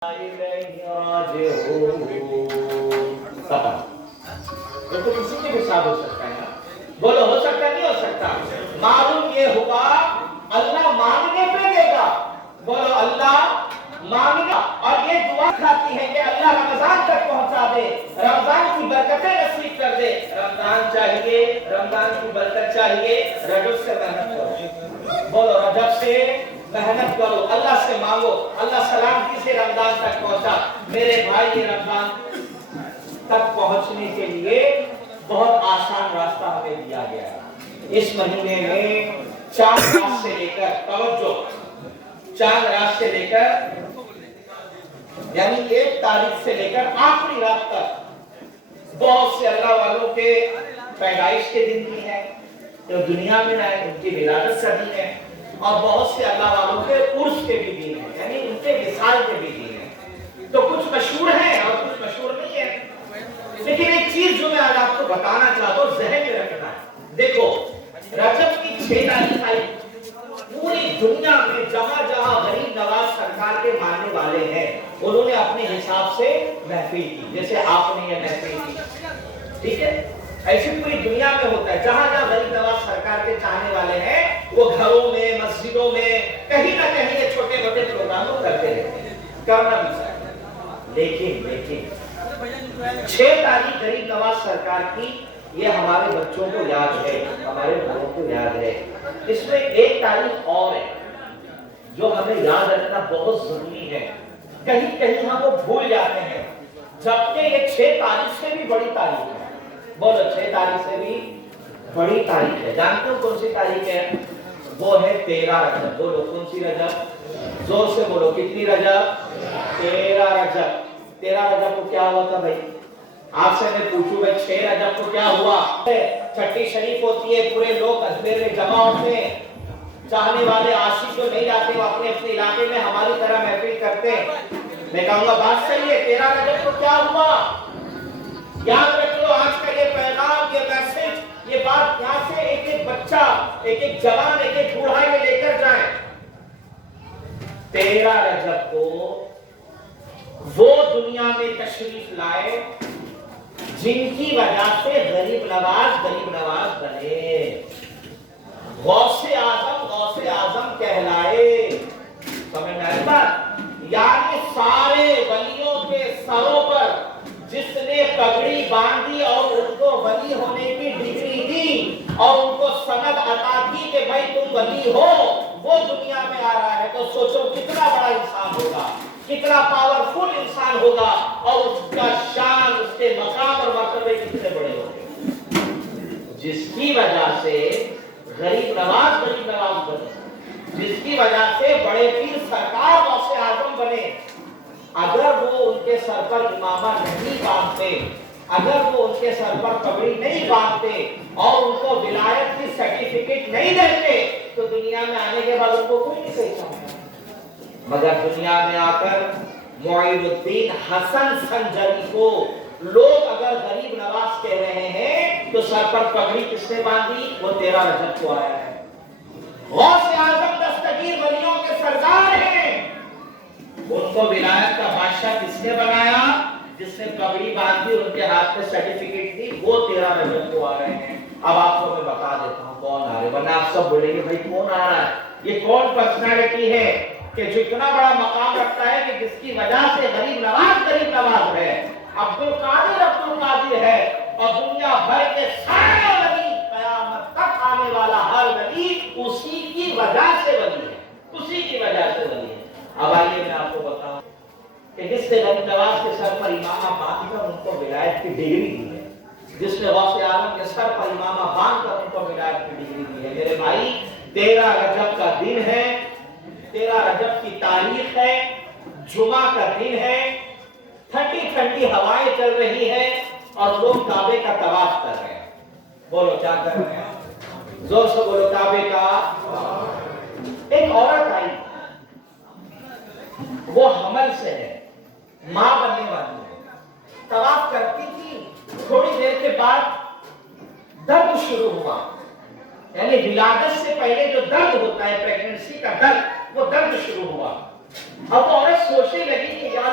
तो किसी के भी साथ हो सकता है ना। बोलो हो सकता नहीं हो सकता। मालूम ये हुआ अल्लाह मांगने पे देगा। बोलो अल्लाह मांगेगा और ये दुआ खाती है कि अल्लाह रमजान तक पहुंचा दे, रमजान की बरकतें नसीब कर दे। रमजान चाहिए, रमजान की बरकत चाहिए, रजब से मेहनत करो। बोलो रजब से मेहनत करो, अल्लाह से मांगो, अल्लाह सलामती से रमजान तक पहुंचा। मेरे भाई ये रमजान तक पहुंचने के लिए बहुत आसान रास्ता हमें दिया गया है। इस महीने में चांद रात से लेकर तवज्जो, चांद रात से लेकर यानी 1 तारीख से लेकर आखिरी रात तक बहुत से अल्लाह वालों के पैदाइश के दिन भी हैं, तो दुनिया में ना उनकी विलादत का दिन है, और बहुत से अल्लाह वालों के उर्स के भी दिन है, यानी उनके विसाल के भी दिन है। तो कुछ मशहूर है और कुछ मशहूर नहीं है। लेकिन एक चीज जो मैं आज आपको बताना चाहता हूँ, ज़हन में रखना है। देखो रजब की 6 तारीख आई, पूरी दुनिया में जहां जहां गरीब नवाज सरकार के मानने वाले हैं उन्होंने अपने हिसाब से महफिल की, जैसे आपने ये महफिल की, ठीक है। ऐसी पूरी दुनिया में होता है, जहां जहां गरीब नवाज सरकार के चाहने वाले हैं वो घरों में, मस्जिदों में कहीं ना कहीं ये छोटे मोटे प्रोग्राम करते रहते हैं, करना भी चाहिए। लेकिन 6 तारीख गरीब नवाज सरकार की, ये हमारे बच्चों को याद है, हमारे बड़ों को याद है। इसमें 1 तारीख और है जो हमें याद रखना बहुत जरूरी है। कहीं कहीं हम वो भूल जाते हैं, जबकि ये 6 तारीख से भी बड़ी तारीख है। बोलो 6 तारीख से भी बड़ी तारीख है। जानते हो कौन सी तारीख है? वो है 13 रजब। बोलो कौन सी रजब? जोर से बोलो, कितनी रजब? 13 रजब। 13 रजब को क्या हुआ था भाई? आपसे मैं पूछूं भाई, 6 रजब को क्या हुआ? छठी शरीफ होती है, पूरे लोग अजमेर में जमा होते हैं, चाहने वाले आशिक जो नहीं जाते वो अपने अपने इलाके में हमारी तरह महफिल करते हैं। मैं कहूंगा बात सही है। 13 रजब को क्या हुआ? याद रख लो आज का ये पैगाम, ये मैसेज, ये बात यहाँ से एक एक बच्चा, एक एक जवान, एक एक बूढ़ा में लेकर जाए। 13 रजब को वो दुनिया में तशरीफ लाए जिनकी वजह से गरीब नवाज बने, गौसे आजम कहलाए। समझ में आई बात? यानी सारे वलियों के सरों पर जिसने पगड़ी बांधी और उनको वली होने की डिग्री दी और उनको सनद अता की कि भाई तुम वली हो, वो दुनिया में आ रहा है, तो सोचो कितना बड़ा इंसान होगा, कितना पावरफुल इंसान होगा, और उसका शान, उसके मकाम और मर्तबे कितने बड़े होंगे, जिसकी वजह से गरीब नवाज बने, जिसकी वजह से बड़े पीर सरकार गौसे आजम बने। अगर वो उनके सर पर इमामा नहीं बांधते, अगर वो उनके सर पर पगड़ी नहीं बांधते और उनको विलायत की सर्टिफिकेट नहीं देते, तो दुनिया में आने के बाद उनको कोई नहीं पहचानता। मगर दुनिया में आकर मुईनुद्दीन हसन संजरी को लोग अगर गरीब नवाज कह रहे हैं, तो सर पर पगड़ी किसने बांधी? वो 13 रजब को आया है। गौसे आजम दस्तगीर वलियों के सरदार हैं, उनको विलायत का बादशाह किसने बनाया? जिसने पगड़ी बांधी, उनके हाथ में सर्टिफिकेट दी, वो 13 रजब को आ रहे हैं। अब आपको मैं बता देता हूँ कौन आ रहे हैं, वरना आप सब बोलेंगे भाई कौन आ रहा है, ये कौन पर्सनालिटी है कि जो इतना बड़ा मकाम रखता है कि जिसकी वजह से गरीब नवाज है। अब्दुल कादिर है, और दुनिया भर के सारे वली, कयामत तक आने वाला हर वली उसी की वजह से वली है, उसी की वजह से वली है। अब आइए मैं आपको बताऊं कि जिसने गरीब नवाज के सर पर इमामा बांधकर उनको विलायत की डिग्री दी है, जिसने गौसे आलम के सर पर इमामा बांधकर उनको विलायत की डिग्री दी है। मेरे भाई 13 रजब का दिन है, 13 रजब की तारीख है, जुमा का दिन है, ठंडी ठंडी हवाएं चल रही है और लोग काबे का तवाफ कर रहे हैं। बोलो क्या कर रहे हैं? जोर से बोलो काबे का। एक औरत आई, वो हमल से है, मां बनने वाली है, तवाफ करती थी। थोड़ी देर के बाद दर्द शुरू हुआ, यानी विलादत से पहले जो दर्द होता है, प्रेगनेंसी का दर्द, वो दर्द शुरू हुआ। اب وہ عورت سوچنے لگی کہ یا